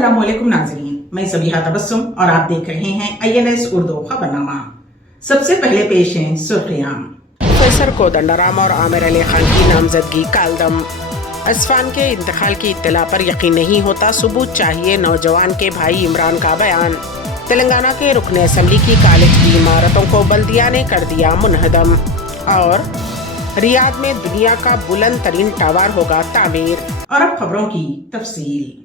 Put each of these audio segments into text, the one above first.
अस्सलाम वालेकुम नाज़रीन, मैं ज़बीहा तबस्सुम और आप देख रहे हैं INS उर्दू खबरनामा। सबसे पहले पेश हैं सुर्खियां। प्रोफेसर कोदंडराम और आमिर अली खान की नामजदगी कालदम। असफान के इंतकाल की इत्तला पर यकीन नहीं होता, सबूत चाहिए, नौजवान के भाई इमरान का बयान। तेलंगाना के रुकन असम्बली की कॉलेज की इमारतों को बल्दिया ने कर दिया मुनहदम। और रियाद में दुनिया का बुलंद तरीन टावर होगा तामीर। और अब खबरों की तफसील।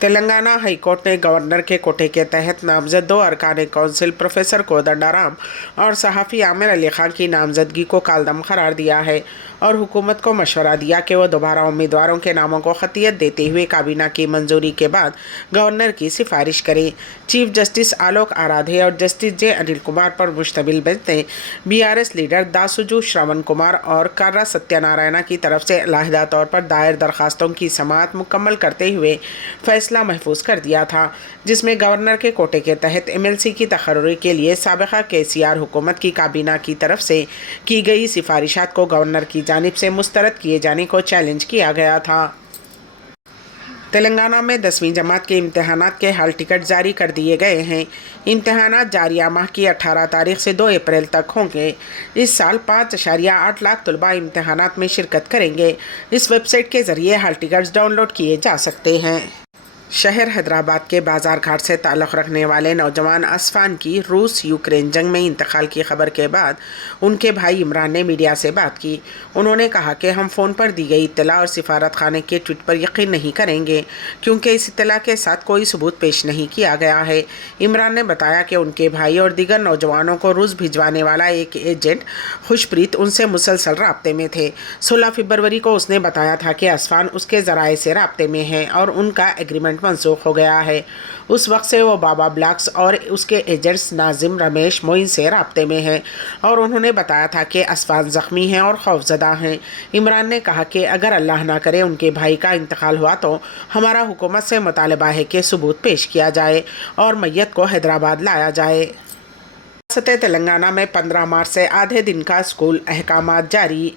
तेलंगाना हाई कोर्ट ने गवर्नर के कोटे के तहत नामजद 2 अरकान कौंसिल प्रोफेसर कोदंडराम और सहाफ़ी आमिर अली खान की नामजदगी को कालदम करार दिया है और हुकूमत को मशवरा दिया कि वह दोबारा उम्मीदवारों के नामों को खतियत देते हुए काबीना की मंजूरी के बाद गवर्नर की सिफारिश करे। चीफ जस्टिस आलोक आराधे और जस्टिस जे अनिल कुमार पर मुश्तमिल बेंच ने BRS लीडर दासुजू श्रवण कुमार और कर्रा सत्यनारायणा की तरफ से अलहदा तौर पर दायर दरखास्तों की समाअत मुकम्मल करते हुए फैसला महफूज कर दिया था, जिसमें गवर्नर के कोटे के तहत MLC की तकर्री के लिए साबिक़ा KCR हुकूमत की काबीना की तरफ से की गई सिफारिशात को गवर्नर की जानिब से मुस्तरद किए जाने को चैलेंज किया गया था। तेलंगाना में 10वीं जमात के इम्तहानात के हाल टिकट जारी कर दिए गए हैं। इम्तहानात जारिया माह की 18 तारीख से 2 अप्रैल तक होंगे। इस साल 5.8 लाख तलबा इम्तहानात में शिरकत करेंगे। इस वेबसाइट के ज़रिए हाल टिकट्स डाउनलोड किए जा सकते हैं। शहर हैदराबाद के बाजार घाट से ताल्लुक़ रखने वाले नौजवान असफान की रूस यूक्रेन जंग में इंतकाल की खबर के बाद उनके भाई इमरान ने मीडिया से बात की। उन्होंने कहा कि हम फ़ोन पर दी गई इत्तला और सिफारत खाने के ट्वीट पर यकीन नहीं करेंगे, क्योंकि इस इत्तला के साथ कोई सबूत पेश नहीं किया गया है। इमरान ने बताया कि उनके भाई और दीगर नौजवानों को रूस भिजवाने वाला एक एजेंट खुशप्रीत उनसे मुसलसल राब्ते में थे। 16 फरवरी को उसने बताया था कि असफान उसके ज़राए से राब्ते में है और उनका एग्रीमेंट मनसूख हो गया है। उस वक्त से वो बाबा ब्लॉक्स और उसके एजेंट्स नाजिम, रमेश, मोइन से राब्ते में हैं और उन्होंने बताया था कि असफान ज़ख्मी हैं और खौफजदा हैं। इमरान ने कहा कि अगर अल्लाह ना करे उनके भाई का इंतकाल हुआ तो हमारा हुकूमत से मुतालबा है कि सबूत पेश किया जाए और मैयत को हैदराबाद लाया जाए। रियासत तेलंगाना में 15 मार्च से आधे दिन का स्कूल अहकामात जारी।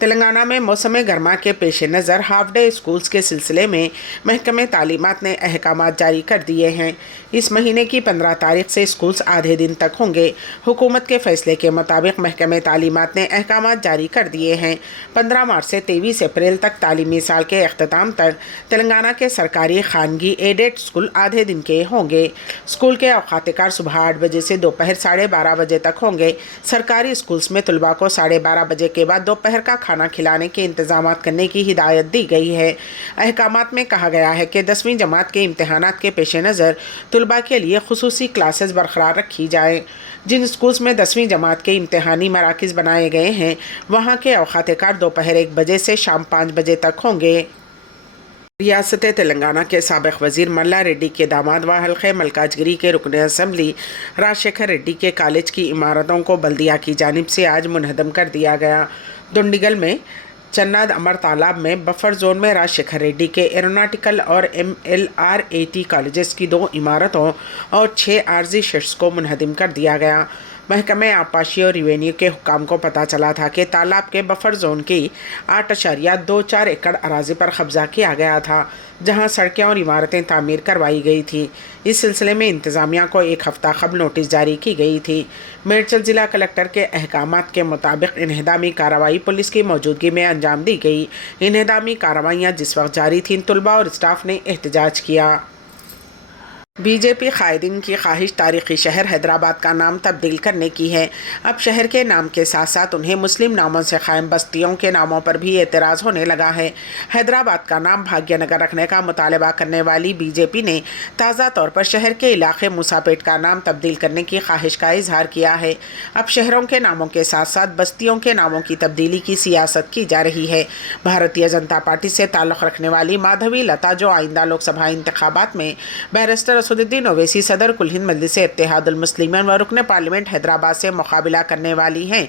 तेलंगाना में मौसम गर्मा के पेश नज़र हाफ डे स्कूल्स के सिलसिले में महकमे तालीमात ने अहकामात जारी कर दिए हैं। इस महीने की 15 तारीख से स्कूल्स आधे दिन तक होंगे। हुकूमत के फैसले के मुताबिक महकमे तालीमात ने अहकामात जारी कर दिए हैं। 15 मार्च से 23 अप्रैल तक तालीमी साल के अख्ताम तक तेलंगाना के सरकारी खानगी एडेड स्कूल आधे दिन के होंगे। स्कूल के औकात कार सुबह 8 बजे से दोपहर 12:30 बजे तक होंगे। सरकारी स्कूल्स में तलबा को 12:30 बजे के बाद दोपहर का खाना खिलाने के इंतजाम करने की हिदायत दी गई है। अहकामात में कहा गया है कि 10वीं जमात के इम्तहानात के पेश नज़र तलबा के लिए खुसूसी क्लासेस बरकरार रखी जाए। जिन स्कूल्स में 10वीं जमात के इम्तहानी मराकज़ बनाए गए हैं वहाँ के औकात कार दोपहर 1 बजे से शाम 5 बजे तक होंगे। रियासत तेलंगाना के साबिक़ वज़ीर मल्ला रेड्डी के दामाद व हल्क़े मलकाजगिरी के रुकन असम्बली राजशेखर रेड्डी के कॉलेज की इमारतों को बल्दिया की जानिब से आज मुनहदम कर दिया गया। दुंडिगल में चन्नाद अमर तालाब में बफर जोन में राजशेखर रेड्डी के एरोनॉटिकल और MLRAT कॉलेजेस की 2 इमारतों और 6 आर्जी शेड्स को मुनहदम कर दिया गया। महकमे आबपाशी और रिवेन्यू के हुक्काम को पता चला था कि तालाब के बफर जोन की 8.24 एकड़ अराजी पर कब्जा किया गया था, जहां सड़कें और इमारतें तामीर करवाई गई थी। इस सिलसिले में इंतज़ामिया को 1 हफ़्ता कबल नोटिस जारी की गई थी। मेडचल ज़िला कलेक्टर के अहकामात के मुताबिक इन्हदामी कार्रवाई पुलिस की मौजूदगी में अंजाम दी गई। इन्हदामी कार्रवाइयाँ जिस वक्त जारी थीं, तलबा और स्टाफ ने एहतजाज किया। बीजेपी कायदीन की ख्वाहिश तारीख़ी शहर हैदराबाद का नाम तब्दील करने की है। अब शहर के नाम के साथ साथ उन्हें मुस्लिम नामों से कायम बस्तियों के नामों पर भी एतराज़ होने लगा है। हैदराबाद का नाम भाग्यनगर रखने का मुतालबा करने वाली बीजेपी ने ताज़ा तौर पर शहर के इलाके मूसापेट का नाम तब्दील करने की ख्वाहिश का इजहार किया है। अब शहरों के नामों के साथ साथ बस्तियों के नामों की तब्दीली की सियासत की जा रही है। भारतीय जनता पार्टी से ताल्लुक़ रखने वाली माधवी लता, जो आइंदा लोकसभा इंतखाबात में बैरिस्टर असदुद्दीन ओवैसी सदर कुल हिंद मजलिस इत्तेहादुल मुस्लिमीन व रुकन पार्लियामेंट हैदराबाद से मुकाबला करने वाली हैं,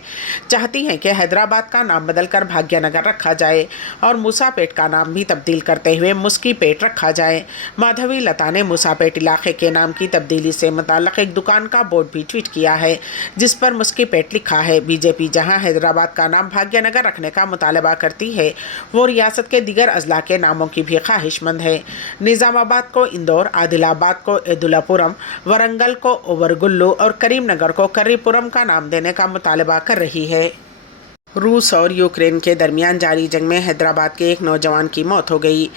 चाहती हैं कि हैदराबाद का नाम बदलकर भाग्यनगर रखा जाए और मूसापेट का नाम भी तब्दील करते हुए मुस्कीपेट रखा जाए। माधवी लता ने मूसापेट इलाके के नाम की तब्दीली से मुताल्लिक़ एक दुकान का बोर्ड भी ट्वीट किया है जिस पर मुस्कीपेट लिखा है। बीजेपी जहां हैदराबाद का नाम भाग्यनगर रखने का मुतालबा करती है, वो रियासत के दीगर अजला के नामों की भी ख्वाहिशमंद है। निज़ामाबाद को इंदौर, आदिलाबाद को एदुलापुरम, वरंगल को ओवरगुल्लू और करीमनगर को कर्रीपुरम का नाम देने का मुतालबा कर रही है। रूस और यूक्रेन के दरमियान जारी जंग में हैदराबाद के एक नौजवान की मौत हो गई।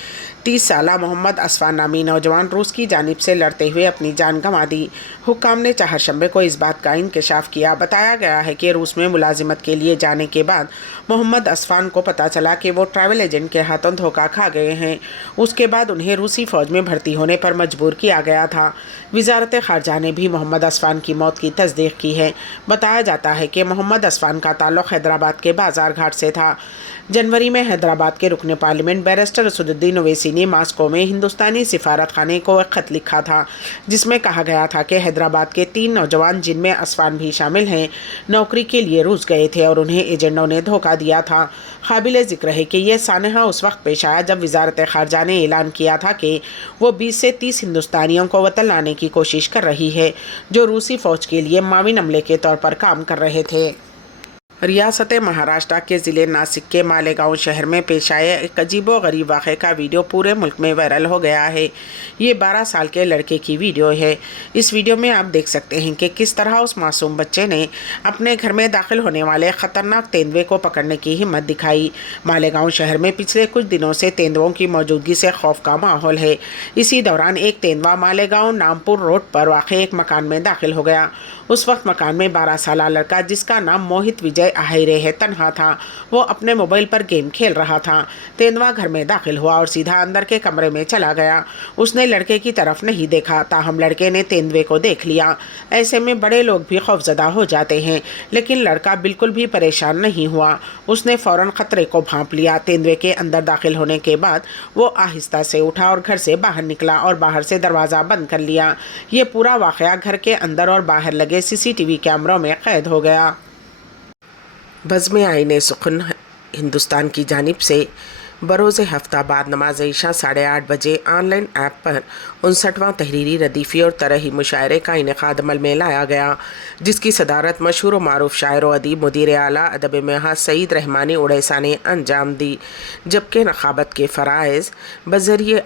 30 साला मोहम्मद असफान नामी नौजवान रूस की जानिब से लड़ते हुए अपनी जान गंवा दी। हुक्काम ने चहारशंबे को इस बात का इंकशाफ किया। बताया गया है कि रूस में मुलाजिमत के लिए जाने के बाद मोहम्मद असफान को पता चला कि वो ट्रैवल एजेंट के हाथों धोखा खा गए हैं। उसके बाद उन्हें रूसी फ़ौज में भर्ती होने पर मजबूर किया गया था। वजारत ख़ारजा ने भी मोहम्मद असफान की मौत की तस्दीक की है। बताया जाता है कि मोहम्मद असफान का ताल्लुक़ हैदराबाद के बाजार घाट से था। जनवरी में हैदराबाद के रुकन पार्लियामेंट बैरिस्टर असदुद्दीन ओवैसी ने मास्को में हिंदुस्तानी सिफारत खाने को एक ख़त लिखा था जिसमें कहा गया था कि हैदराबाद के 3 नौजवान जिनमें असफान भी शामिल हैं नौकरी के लिए रूस गए थे और उन्हें एजेंटों ने धोखा दिया था। काबिल ज़िक्र है कि यह सानहा उस वक्त पेश आया जब वजारत ख़ारजा ने ऐलान किया था कि वो 20 से 30 हिंदुस्तानियों को वतन लाने की कोशिश कर रही है जो रूसी फ़ौज के लिए माविन अमले के तौर पर काम कर रहे थे। रियासत महाराष्ट्र के ज़िले नासिक के मालेगांव शहर में पेश आए एक अजीबो गरीब वाक़े का वीडियो पूरे मुल्क में वायरल हो गया है। ये 12 साल के लड़के की वीडियो है। इस वीडियो में आप देख सकते हैं कि किस तरह उस मासूम बच्चे ने अपने घर में दाखिल होने वाले ख़तरनाक तेंदुए को पकड़ने की हिम्मत दिखाई। मालेगांव शहर में पिछले कुछ दिनों से तेंदुओं की मौजूदगी से खौफ का माहौल है। इसी दौरान एक तेंदुआ मालेगांव नामपुर रोड पर वाक़े एक मकान में दाखिल हो गया। उस वक्त मकान में 12 साला लड़का जिसका नाम मोहित विजय आहिरे है तन्हा था। वो अपने मोबाइल पर गेम खेल रहा था। तेंदुआ घर में दाखिल हुआ और सीधा अंदर के कमरे में चला गया। उसने लड़के की तरफ नहीं देखा, ताहम लड़के ने तेंदुए को देख लिया। ऐसे में बड़े लोग भी खौफजदा हो जाते हैं, लेकिन लड़का बिल्कुल भी परेशान नहीं हुआ। उसने फ़ौरन ख़तरे को भांप लिया। तेंदुए के अंदर दाखिल होने के बाद वो आहिस्ता से उठा और घर से बाहर निकला और बाहर से दरवाज़ा बंद कर लिया। ये पूरा वाक़या घर के अंदर और बाहर लगे CCTV कैमरों में कैद हो गया। बज़्म आईने सुखन हिंदुस्तान की जानिब से बरोज़ हफ्ता बाद नमाज इशा 8:30 बजे ऑनलाइन ऐप पर 59वां तहरीरी रदीफ़ी और तरही मुशायरे का इनेकाद अमल में लाया गया, जिसकी सदारत मशहूर व मारूफ शायर व अदीब मुदीर आला अदब महज सईद रहमानी उड़ैसा ने अंजाम दी, जबकि नखाबत के फ़राइज़ बज़रिए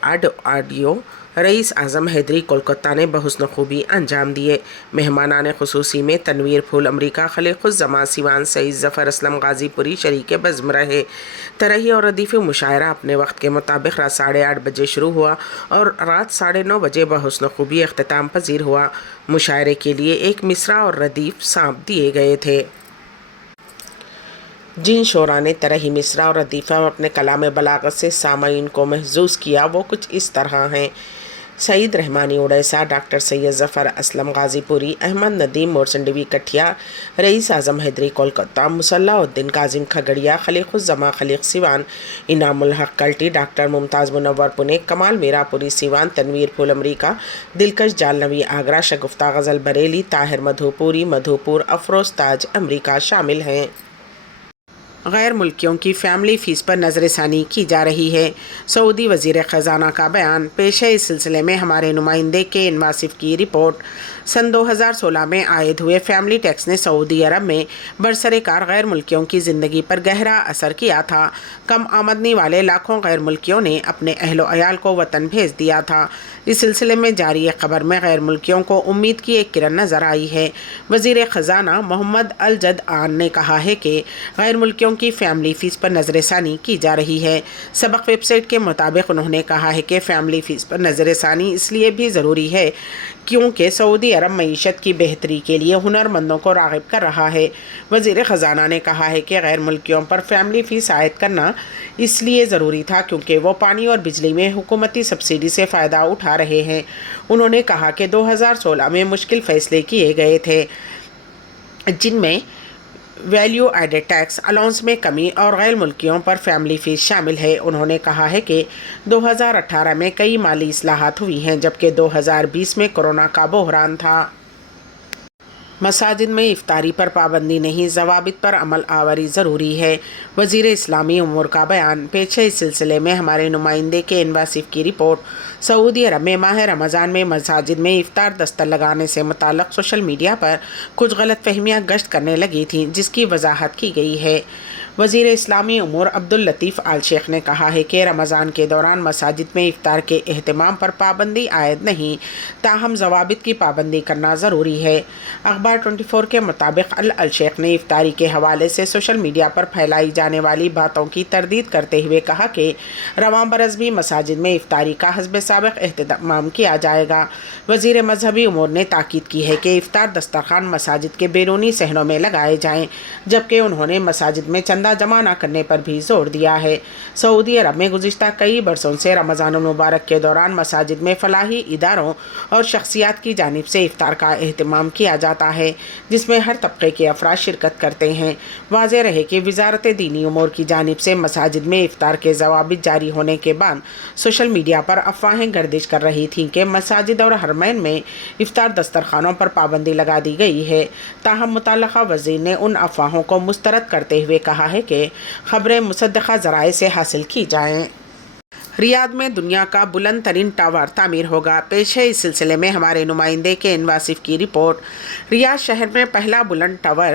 ऑडियो रईस आज़म हैदरी कोलकाता ने बहुस्न खूबी अंजाम दिए। मेहमानान खुसूसी में तनवीर फूल अमरीका, खलीक़ुज़्ज़मा सिवान, सईद ज़फ़र असलम गाज़ीपुरी शरीक बज़्म रहे। तरही और रदीफ़ी मुशायरा अपने वक्त के मुताबिक रात 8:30 बजे शुरू हुआ और रात 9:30 बजे बहुस्न खूबी अख्तिताम पजीर हुआ। मुशायरे के लिए एक मिसरा और रदीफ़ सांप दिए गए थे। जिन शोरा ने तरही मिसरा और रदीफ़ा में अपने कलाम बलागत से सामाईन को महजूज़ किया वो कुछ इस तरह हैं। सईद रहमानी उड़ैसा, डॉक्टर सैयद ज़फ़र असलम गाज़ीपुरी, अहमद नदीम मोरसंडवी कठिया, रईस आज़म हैदरी कोलकाता, मुसल्लाउद्दीन काजिम खगड़िया, खलीक़ुज़्ज़मा खलीक़ सिवान, इनामुल हक़ कल्टी, डॉक्टर मुमताज़ मुनव्वर पुणे, कमाल मीरापुरी सिवान, तनवीर फूल अमरीका, दिलकश जालनवी आगरा, शगुफ्ता गज़ल बरेली, ताहिर मधुपुरी मधुपुर, अफरोज़ ताज अमरीका शामिल हैं। गैर मुल्कियों की फ़ैमिली फ़ीस पर नज़रसानी की जा रही है। सऊदी वज़ीर ख़ज़ाना का बयान पेश है। इस सिलसिले में हमारे नुमाइंदे के वासिफ़ की रिपोर्ट। सन 2016 में आयद हुए फैमिली टैक्स ने सऊदी अरब में बरसरेकार गैर मुल्कियों की ज़िंदगी पर गहरा असर किया था। कम आमदनी वाले लाखों गैर मुल्कियों ने अपने अहलो अयाल को वतन भेज दिया था। इस सिलसिले में जारी एक खबर में गैर मुल्कियों को उम्मीद की एक किरण नज़र आई है। वज़ीर ख़ज़ाना मोहम्मद अल जद आन ने कहा है कि गैर मुल्कियों की फ़ैमिली फ़ीस पर नज़रसानी की जा रही है। सबक वेबसाइट के मुताबिक उन्होंने कहा है कि फ़ैमिली फ़ीस पर नज़रसानी इसलिए भी ज़रूरी है क्योंकि सऊदी अरब मईशत की बेहतरी के लिए हुनरमंदों को राग़िब कर रहा है। वज़ीर ख़ज़ाना ने कहा है कि गैर मुल्कियों पर फ़ैमिली फ़ीस आयद करना इसलिए ज़रूरी था क्योंकि वो पानी और बिजली में हुकूमती सब्सिडी से फ़ायदा उठा रहे हैं। उन्होंने कहा कि 2016 में मुश्किल फ़ैसले किए गए थे जिनमें ویلیو ایڈڈ ٹیکس الاؤنس میں کمی اور غیر ملکیوں پر فیملی فیس شامل ہے۔ انہوں نے کہا ہے کہ 2018 میں کئی مالی اصلاحات ہوئی ہیں جبکہ 2020 میں کورونا کا بحران تھا۔ مساجد میں افطاری پر پابندی نہیں، ضوابط پر عمل آوری ضروری ہے۔ وزیر اسلامی امور کا بیان۔ پیش ہے اس سلسلے میں ہمارے نمائندے کے ان واصف کی رپورٹ۔ سعودی عرب میں ماہ رمضان میں مساجد میں افطار دستر لگانے سے متعلق سوشل میڈیا پر کچھ غلط فہمیاں گشت کرنے لگی تھیں جس کی وضاحت کی گئی ہے۔ وزیر اسلامی امور عبداللطیف آل شیخ نے کہا ہے کہ رمضان کے دوران مساجد میں افطار کے اہتمام پر پابندی عائد نہیں، تاہم ضوابط کی پابندی کرنا ضروری ہے۔ اخبار 24 کے مطابق آل شیخ نے افطاری کے حوالے سے سوشل میڈیا پر پھیلائی جانے والی باتوں کی تردید کرتے ہوئے کہا کہ رواں برس بھی مساجد میں افطاری کا حسب سابق اہتمام کیا جائے گا۔ وزیر مذہبی امور نے تاکید کی ہے کہ افطار دسترخوان مساجد کے بیرونی صحنوں میں لگائے جائیں، جبکہ انہوں نے مساجد میں چندہ جمع نہ کرنے پر بھی زور دیا ہے۔ سعودی عرب میں گزشتہ کئی برسوں سے رمضان المبارک کے دوران مساجد میں فلاحی اداروں اور شخصیات کی جانب سے افطار کا اہتمام کیا جاتا ہے جس میں ہر طبقے کے افراد شرکت کرتے ہیں۔ واضح رہے کہ وزارت دینی امور کی جانب سے مساجد میں افطار کے ضوابط جاری ہونے کے بعد سوشل میڈیا پر افواہیں گردش کر رہی تھیں کہ مساجد اور حرمین میں افطار دسترخوانوں پر پابندی لگا دی گئی ہے، تاہم متعلقہ وزیر نے ان افواہوں کو مسترد کرتے ہوئے کہا ہے کہ خبریں مصدقہ ذرائع سے حاصل کی جائیں۔ ریاض میں دنیا کا بلند ترین ٹاور تعمیر ہوگا۔ پیش ہے اس سلسلے میں ہمارے نمائندے کے ان واصف کی رپورٹ۔ ریاض شہر میں پہلا بلند ٹاور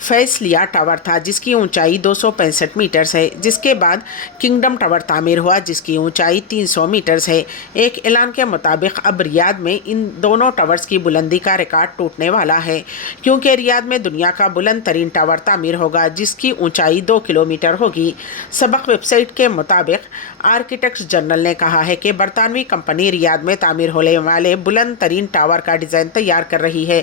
فیصلیہ ٹاور تھا جس کی اونچائی 265 میٹرز ہے، جس کے بعد کنگڈم ٹاور تعمیر ہوا جس کی اونچائی 300 میٹرز ہے۔ ایک اعلان کے مطابق اب ریاض میں ان دونوں ٹاورز کی بلندی کا ریکارڈ ٹوٹنے والا ہے، کیونکہ ریاض میں دنیا کا بلند ترین ٹاور تعمیر ہوگا جس کی اونچائی 2 کلومیٹر ہوگی۔ سبق ویب سائٹ کے مطابق آرکیٹیکٹس جنرل نے کہا ہے کہ برطانوی کمپنی ریاض میں تعمیر ہونے والے بلند ترین ٹاور کا ڈیزائن تیار کر رہی ہے۔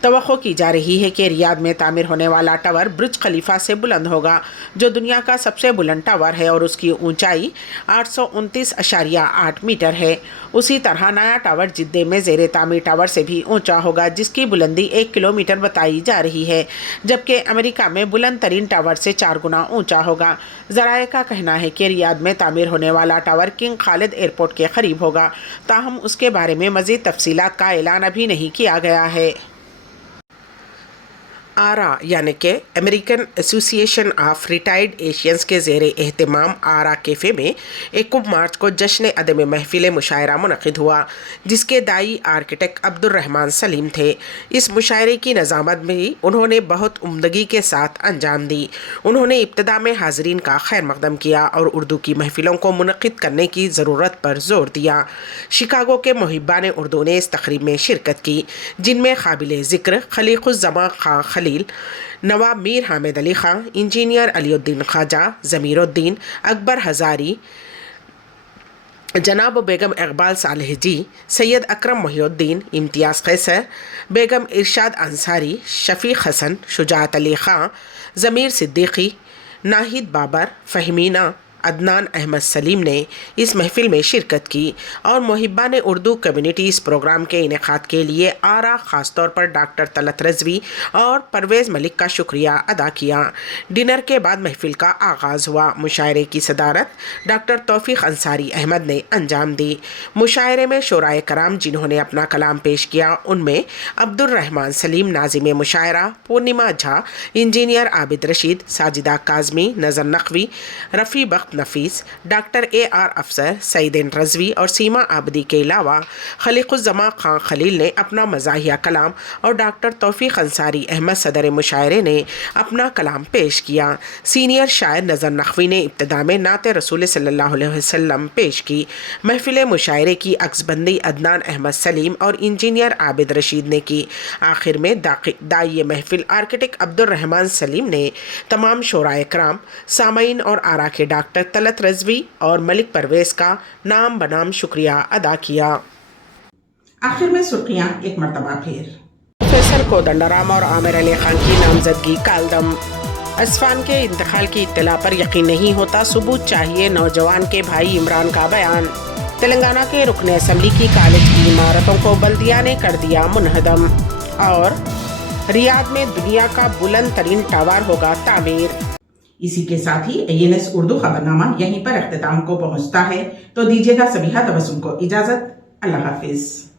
توقع کی جا رہی ہے کہ ریاض میں تعمیر ہونے والا ٹاور برج خلیفہ سے بلند ہوگا جو دنیا کا سب سے بلند ٹاور ہے اور اس کی اونچائی 829.8 میٹر ہے۔ اسی طرح نیا ٹاور جدہ میں زیر تعمیر ٹاور سے بھی اونچا ہوگا جس کی بلندی 1 کلومیٹر بتائی جا رہی ہے، جبکہ امریکہ میں بلند ترین ٹاور سے 4 گنا اونچا ہوگا۔ ذرائع کا کہنا ہے کہ ریاض میں تعمیر ہونے والا ٹاور کنگ خالد ایئرپورٹ کے قریب ہوگا، تاہم اس کے بارے میں مزید تفصیلات کا اعلان ابھی نہیں کیا گیا ہے۔ آرا یعنی کہ امریکن ایسوسی ایشن آف ریٹائرڈ ایشینز کے زیر اہتمام آرا کیفے میں 21 مارچ کو جشن عدم محفل مشاعرہ منعقد ہوا جس کے داعی آرکیٹیکٹ عبدالرحمن سلیم تھے۔ اس مشاعرے کی نظامت بھی انہوں نے بہت عمدگی کے ساتھ انجام دی۔ انہوں نے ابتدا میں حاضرین کا خیر مقدم کیا اور اردو کی محفلوں کو منعقد کرنے کی ضرورت پر زور دیا۔ شکاگو کے محبان اردو نے اس تقریب میں شرکت کی جن میں قابل ذکر خلیق الزمان خان خلیل، نواب میر حامد علی خان، انجینئر علی الدین خواجہ، ضمیر الدین، اکبر ہزاری، جناب بیگم اقبال صالح جی، سید اکرم محی الدین، امتیاز قیصر، بیگم ارشاد انصاری، شفیق حسن، شجاعت علی خان، ضمیر صدیقی، ناہید بابر، فہمینہ، عدنان احمد سلیم نے اس محفل میں شرکت کی اور محبان اردو کمیونٹی اس پروگرام کے انعقاد کے لیے آرا خاص طور پر ڈاکٹر طلعت رضوی اور پرویز ملک کا شکریہ ادا کیا۔ ڈنر کے بعد محفل کا آغاز ہوا۔ مشاعرے کی صدارت ڈاکٹر توفیق انصاری احمد نے انجام دی۔ مشاعرے میں شورائے کرام جنہوں نے اپنا کلام پیش کیا ان میں عبدالرحمن سلیم ناظم مشاعرہ، پورنیما جھا، انجینئر عابد رشید، ساجدہ کاظمی، نظر نقوی، رفیع بخت نفیس، ڈاکٹر AR افسر، سعیدین رضوی اور سیما آبدی کے علاوہ خلیق الزمان خان خلیل نے اپنا مزاحیہ کلام اور ڈاکٹر توفیق انصاری احمد صدر مشاعرے نے اپنا کلام پیش کیا۔ سینئر شاعر نظر نقوی نے ابتدا میں نعت رسول صلی اللہ علیہ وسلم پیش کی۔ محفل مشاعرے کی عکس بندی عدنان احمد سلیم اور انجینئر عابد رشید نے کی۔ آخر میں داعی محفل آرکیٹیکٹ عبدالرحمن سلیم نے تمام شورائے کرام، سامعین اور آرا کے ڈاکٹر طلعت رضوی اور ملک پرویز کا نام بنام شکریہ ادا کیا۔ آخر میں سرخیاں ایک مرتبہ پھر۔ پروفیسر کودنڈرام اور عامر علی خان کی نامزدگی کالدم۔ اسفان کے انتقال کی اطلاع پر یقین نہیں ہوتا، ثبوت چاہیے، نوجوان کے بھائی عمران کا بیان۔ تلنگانہ کے رکن اسمبلی کی کالج کی عمارتوں کو بلدیہ نے کر دیا منہدم۔ اور रियाद में दुनिया का बुलंद तरीन टावर होगा तामीर। इसी के साथ ही ANS उर्दू खबरनामा यहीं पर अख्तिताम को पहुंचता है। तो दीजिएगा सबिहा तबस्सुम को इजाजत। अल्लाह हाफिज।